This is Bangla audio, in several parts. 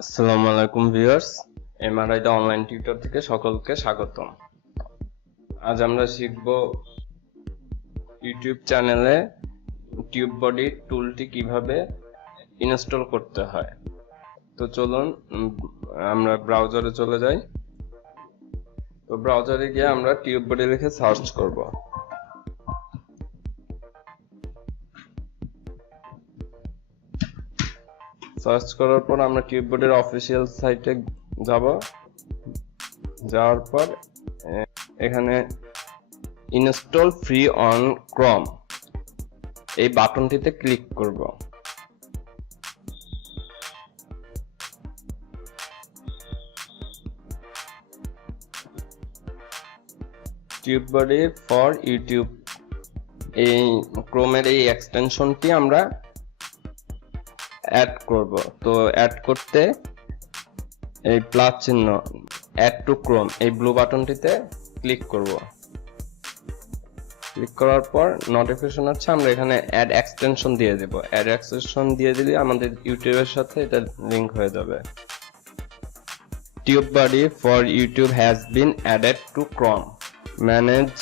আসসালামু আলাইকুম viewers, MRI The Online Tutor থেকে সকলকে স্বাগতম। আজ আমরা শিখব ইউটিউব চ্যানেলে TubeBuddy টুলটি কিভাবে ইনস্টল করতে হয়। তো চলুন আমরা ব্রাউজারে চলে যাই। তো ব্রাউজারে গিয়ে আমরা TubeBuddy লিখে সার্চ করব। সার্চ করার পর আমরা TubeBuddyর অফিসিয়াল সাইটে যাব। যাওয়ার পর এখানে ইনস্টল ফ্রি অন ক্রোম এই বাটনটিতে ক্লিক করব। TubeBuddy ফর ইউটিউব এই ক্রোমের এই এক্সটেনশনটি আমরা অ্যাড করব। তো অ্যাড করতে এই প্লাস চিহ্ন অ্যাড টু ক্রোম এই ব্লু বাটনটিতে ক্লিক করব। ক্লিক করার পর নোটিফিকেশন আছে, আমরা এখানে অ্যাড এক্সটেনশন দিয়ে দেব। অ্যাড এক্সটেনশন দিয়ে দিলে আমাদের ইউটিউবের সাথে এটা লিংক হয়ে যাবে। TubeBuddy for YouTube has been added to Chrome. Manage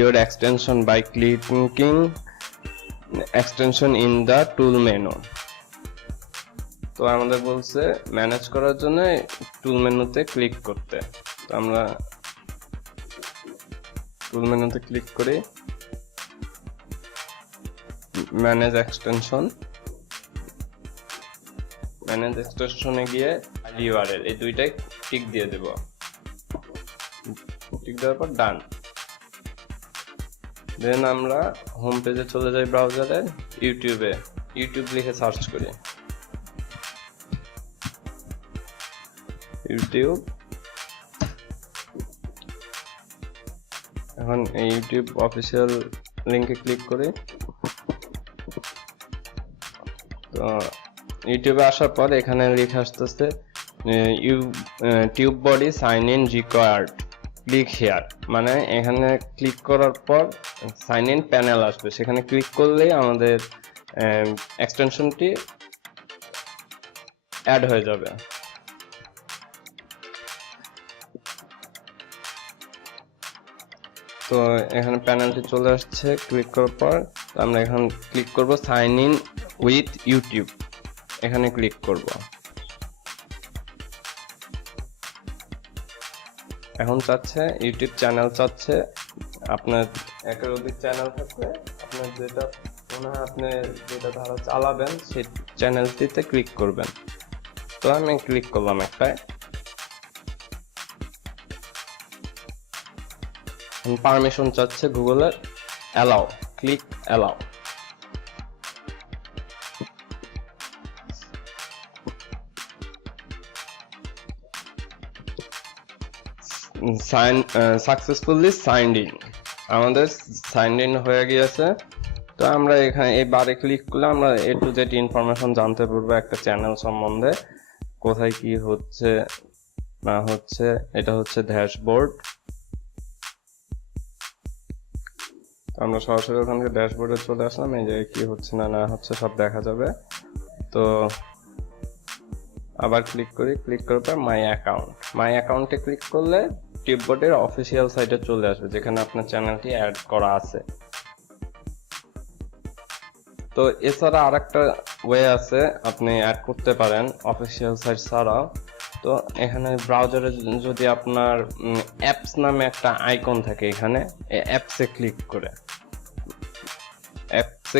your extension by clicking extension in the tool menu. তো আমাদের বলছে ম্যানেজ করার জন্য টুল মেনুতে ক্লিক করতে। তো আমরা টুল মেনুতে ক্লিক করি, ম্যানেজ এক্সটেনশনে গিয়ে ইউআরএল এই দুইটাই টিক দিয়ে দেব। টিক দেওয়ার পর ডান। দেন আমরা হোম পেজে চলে যাই ব্রাউজারে, ইউটিউব লিখে সার্চ করি। ইউটিউব, এখন এই ইউটিউব অফিসিয়াল লিংকে ক্লিক করি। তো ইউটিউবে আসার পর এখানে লিখে আসতেছে TubeBuddy sign in required, click here. মানে এখানে ক্লিক করার পর সাইন ইন প্যানেল আসবে, সেখানে ক্লিক করলেই আমাদের এক্সটেনশনটি অ্যাড হয়ে যাবে। তো এখানে প্যানেলটি চলে আসছে। ক্লিক করার পর আমরা এখন ক্লিক করব সাইন ইন উইথ ইউটিউব, এখানে ক্লিক করব। এখন চাচ্ছে ইউটিউব চ্যানেল, চাচ্ছে আপনার একের অধিক চ্যানেল থাকলে আপনার যেটা মনে হয় আপনি যেটা ধারা চালাবেন সেই চ্যানেলটিতে ক্লিক করবেন। তো আমি ক্লিক করলাম একটায়। পারমিশন চাচ্ছে গুগলের, allow, click allow. Successfully signed in, আমাদের সাইনড ইন হয়ে গিয়েছে। তো আমরা এখানে এই বারে ক্লিক করলে আমরা A to Z ইনফরমেশন জানতে পারবো একটা চ্যানেল সম্বন্ধে, কোথায় কি হচ্ছে না হচ্ছে। এটা হচ্ছে ড্যাশবোর্ড। আমরা সরাসরি ওখান থেকে ড্যাশবোর্ডে চলে আসলাম। এই যে কি হচ্ছে না হচ্ছে সব দেখা যাবে। তো আবার ক্লিক করি, ক্লিক করার পর মাই অ্যাকাউন্টে ক্লিক করলে TubeBuddyর অফিসিয়াল সাইটে চলে আসবে, যেখানে আপনার চ্যানেলটি অ্যাড করা আছে। তো এছাড়া আরেকটা ওয়ে আছে, আপনি অ্যাড করতে পারেন অফিসিয়াল সাইট ছাড়াও। তো এখানে ব্রাউজারে যদি আপনার অ্যাপস নামে একটা আইকন থাকে, এখানে অ্যাপসে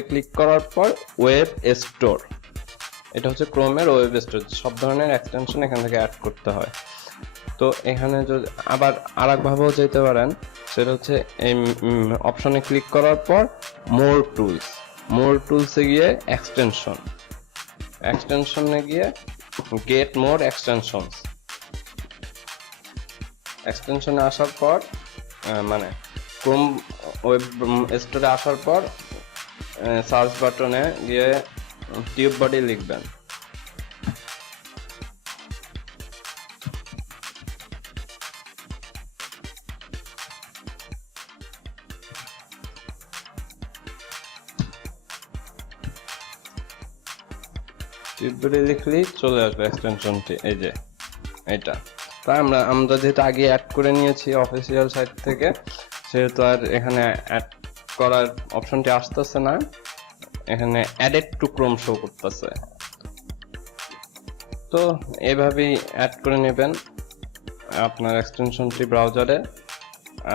ক্লিক করার পর ওয়েব স্টোর, এটা হচ্ছে ক্রোমের ওয়েব স্টোর। সব ধরনের এক্সটেনশন এখান থেকে অ্যাড করতে হয়। তো এখানে যদি আবার আরেকভাবেও যেতে পারেন, সেটা হচ্ছে এই অপশনে ক্লিক করার পর মোর টুলসে গিয়ে এক্সটেনশনে গিয়ে গেট মোর এক্সটেনশনে আসার পর মানে ক্রোম ওয়েব স্টোরে আসার পর সার্চ বাটনে গিয়ে TubeBuddy লিখবেন। TubeBuddy লিখলেই চলে আসবে এক্সটেনশনটি, এই যে এটা। তাই আমরা যেহেতু আগে অ্যাড করে নিয়েছি অফিসিয়াল সাইট থেকে, সেহেতু আর এখানে অ্যাড করার অপশনটি আসতেছে না, এখানে অ্যাডেড টু ক্রোম শো করতেছে। তো এভাবেই অ্যাড করে নেবেন আপনার এক্সটেনশনটি ব্রাউজারে।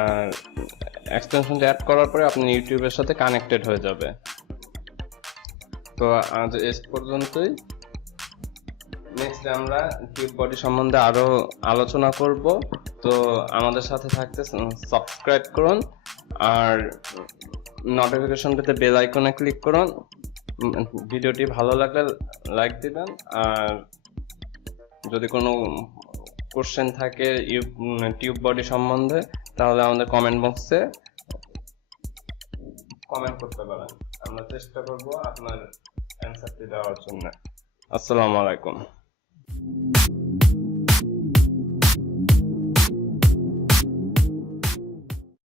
আর এক্সটেনশনটি অ্যাড করার পরে আপনি ইউটিউবের সাথে কানেক্টেড হয়ে যাবে। তো আজ এই পর্যন্তই। নেক্সট আমরা TubeBuddy সম্বন্ধে আরো আলোচনা করব। তো আমাদের সাথে থাকতে সাবস্ক্রাইব করুন, আর নোটিফিকেশন পেতে বেল আইকনে ক্লিক করুন। ভিডিওটি ভালো লাগলে লাইক দিবেন, আর যদি কোনো কোশ্চেন থাকে TubeBuddy সম্বন্ধে তাহলে আমাদের কমেন্ট বক্সে কমেন্ট করতে পারেন, আমরা চেষ্টা করব আপনার অ্যানসারটি দেওয়ার জন্য। আসসালামু আলাইকুম।